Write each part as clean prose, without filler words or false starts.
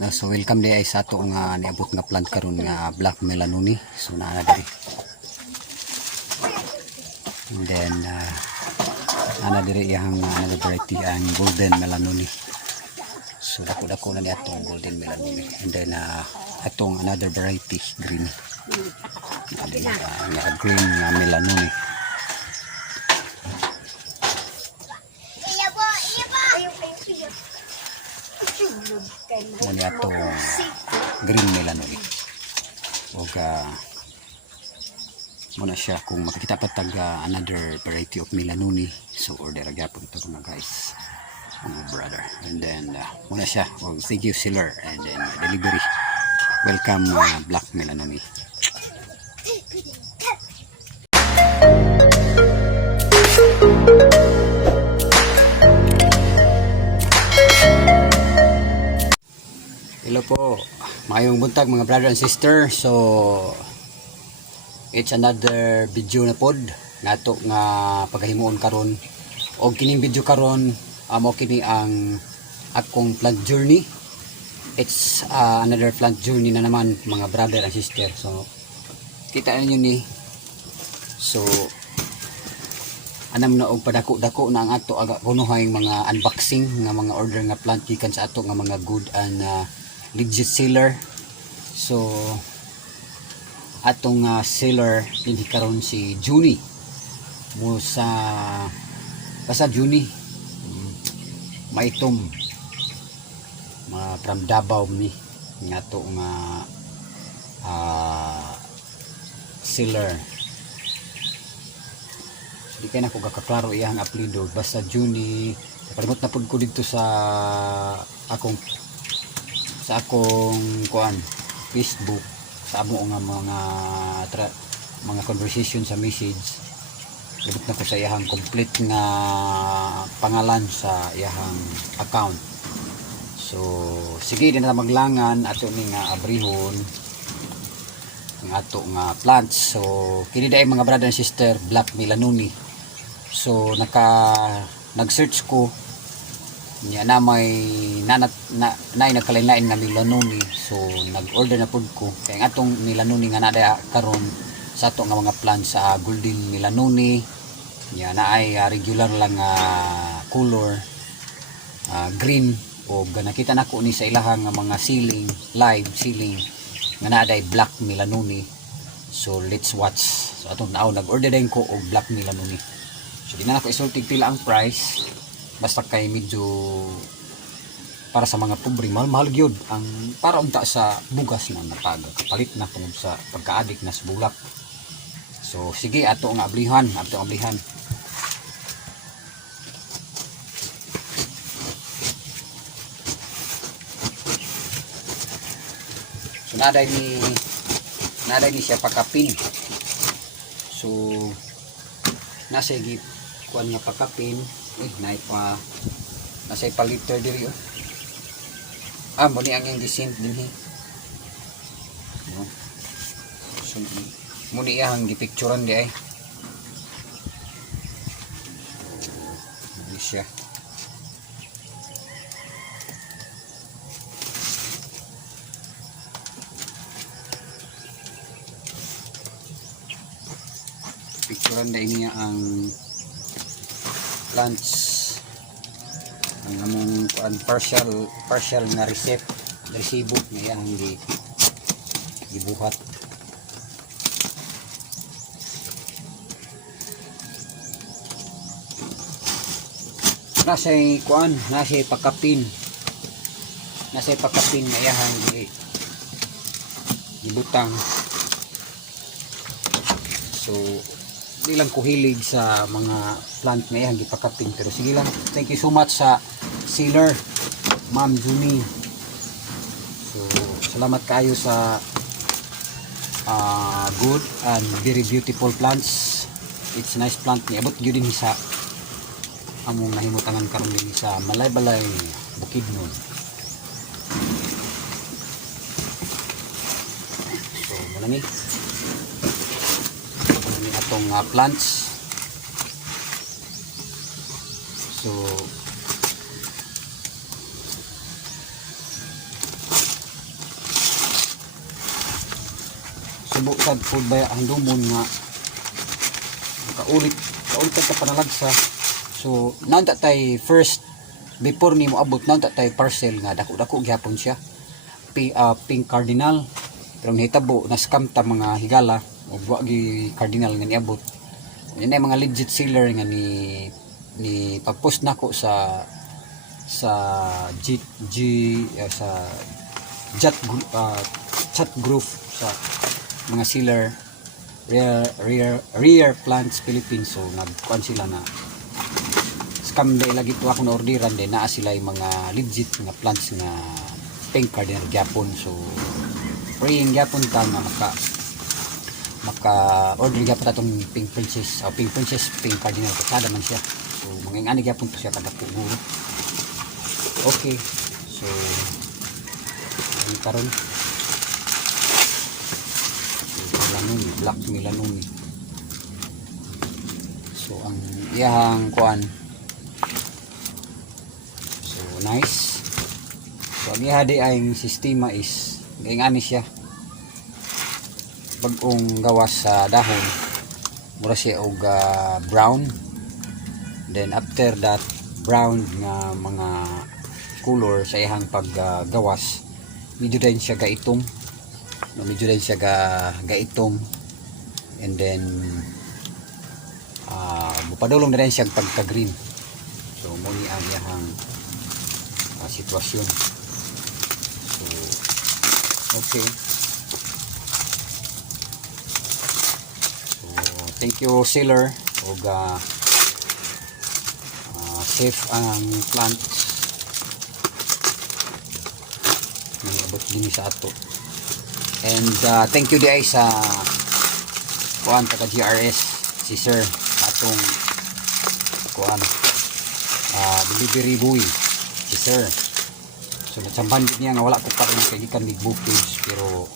So welcome day ay sa ato nga niabot nga plant karon nga black melanoni. So naa diri. And then ana diri iyang another variety ang golden melanoni. So dako-dako na ni atong golden melanoni. And then atong another variety green. Green nga melanoni. Muna ito green melanoni o muna siya kung makikita pa tag another variety of melanoni. So order agapon ito mga guys, mga brother. And then muna siya o thank you seller and then delivery. Welcome black melanoni. Hello po, mayong buntag mga brother and sister. So it's another video na pod nato nga paghimuon karon og kining video karon mo kini ang akong plant journey. It's another plant journey na naman mga brother and sister. So kita niyo ni, so anam na og padako-dako na ang ato aga kunuhay mga unboxing nga mga order nga plant gikan sa ato nga mga good and legit seller. So atong seller hindi karon si Juni mo sa basta Juni maitom from Davao ni nga to nga seller. Di kay nako gakaklaro iyang apelyido, basta Juni. Kalimot na pud ko dito sa akong kuan Facebook sa amo nga mga conversation sa message. Libot na ko sa iyang complete nga pangalan sa iyang account. So sige din na maglangan ato ni nga abrihon ang ato nga plants. So kini daay mga brother and sister black melanoni. So nag-search ko niya na may nagkalain-lain nga melanoni. So nag-order na pud ko kay ang atong melanoni nga naa karon sa ato nga mga plants sa golden melanoni niya na ay regular lang color green o nakita nako ni sa ilahang nga mga ceiling live ceiling nga naa black melanoni. So let's watch. So atong nag-order din ko og black melanoni. So di na ako isultig pila ang price. Basta kay medyo para sa mga pobre mahal gyud ang para unta sa bugas na napagkapalit na tungod sa pagka-addict na sa bulak. So sige ato nga ablihan, So naday ni siya pakapin. So nasa gip kuan nga pakapin. Nasa paliter diri mo ni ang yung design din so mo ni ang gipicturean di ay hindi siya picturean din niya ang plants ang among partial na resibo niya ang gibuhat. Nasa'y pakapin na iyahang gibutang. So di lang ko hilig sa mga plant na iyang gipakapin, pero sige lang, thank you so much sa seller Ma'am Juni. So salamat kayo sa good and very beautiful plants. It's nice plant ni abot gyud din sa among nahimutangan karon din sa Malay-Balay Bukidnon. So muna ni atong plants. So mahitabo sad pud ba ang dumon nga kaulit ka panalagsa. So nanta tay first before ni mo abot nanta tay parcel nga dako gyapon siya. Pink cardinal pero nahitabo na scam ta mga higala o wa gi cardinal nga niabot. Yan ay mga legit seller nga ni pag-post nako sa chat group sa mga seller Rare Plants Philippines. So nagkuan sila na scam day lagi to ako na orderan din naa sila yung mga legit nga plants nga pink cardinal gyapon. So praying gyapon ta nga maka order gyapon ta tong pink princess pink cardinal kada man siya. So mga ani gyapon to siya kada puguro. Okay, so ang karon black melanoni. So ang iyang kuan, so nice. So ang iha di ay sistema is gaingani siya bagong gawas sa dahon, mura siya og brown. Then after that brown nga mga color sa ihang paggawas, medyo din siya gaitom, gaitom. And then bupadulong na rin siya pagka-green. So muli ang iyang sitwasyon. So okay, so thank you seller og safe ang plants nang abot din sa ato. And thank you di ay sa kuan taga GRS si sir sa atong kuan delivery boy si sir. So natsamban niya nga wala ko pa rin kay gikan big bookage pero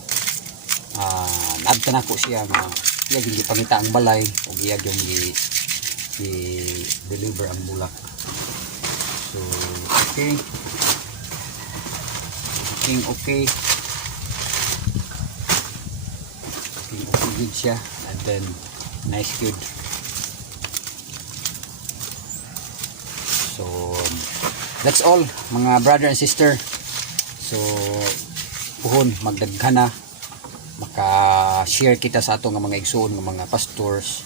naadta nako siya nga iya gyud pangita ang balay ug iya gyud deliver ang bulak. So okay, okay good siya. And then nice good. So that's all mga brother and sister. So puhon magdaghan na maka-share kita sa ato nga mga igsoon nga mga pastors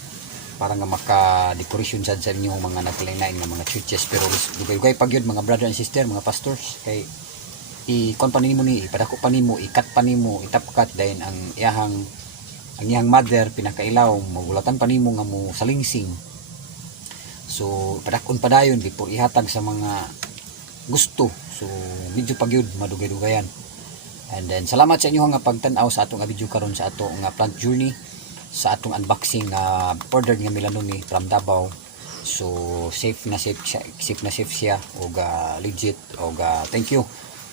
para nga maka-decoration sa inyong mga nagkalain-lain nga mga churches. Pero dugay-dugay pag yun mga brother and sister, mga pastors, kay i-kon pa nimo ni ipadako pa nimo, ikat pa nimo, itapkat dahil ang iyang mother pinakailaw, magulatan pa nimo nga mo salingsing. So padakon pa dayon before ihatag sa mga gusto. So medyo pagyud madugay-dugayan. And then salamat sa inyo nga pagtan-aw sa atong video karon sa ato nga plant journey, sa atong unboxing order nga melanoni from Davao. So safe na safe siya og legit og thank you.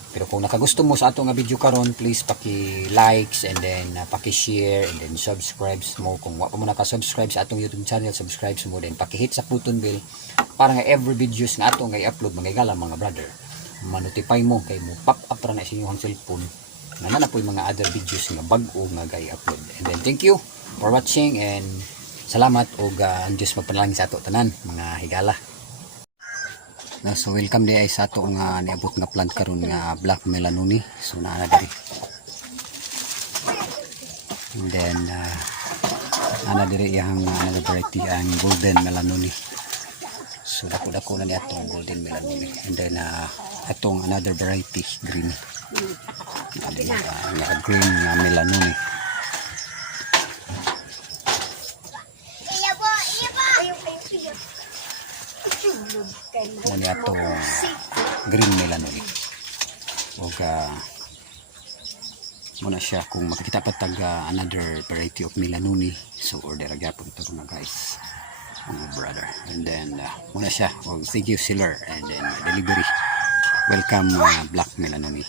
Pero kung nakagusto mo sa ato nga video karon, please paki-likes and then paki-share and then subscribe mo. Kung wa pa mo naka-subscribe sa atong YouTube channel, subscribe mo din, paki-hit sa button bell para nga every videos nga ato nga i-upload mga mga brother, ma-notify mo kay mo pop up ra na sa inyong cellphone nga na po yung mga other videos nga bag-o nga i-upload. And then thank you for watching and salamat og ang Diyos magpanalangin sa ato tanan mga higala. So welcome di ay sa ato nga niabot nga plant karon nga black melanoni. So naa na diri. And then ana diri yang another variety ang golden melanoni. So dako-dako na ni atong golden melanoni. And then atong another variety green. Green nga melanoni. Nani ato green melanoni. O muna siya kung makikita pa taga another variety of melanoni. So order agapon ito mga guys, mga brother. And then muna siya. Thank you seller and then delivery. Welcome black melanoni.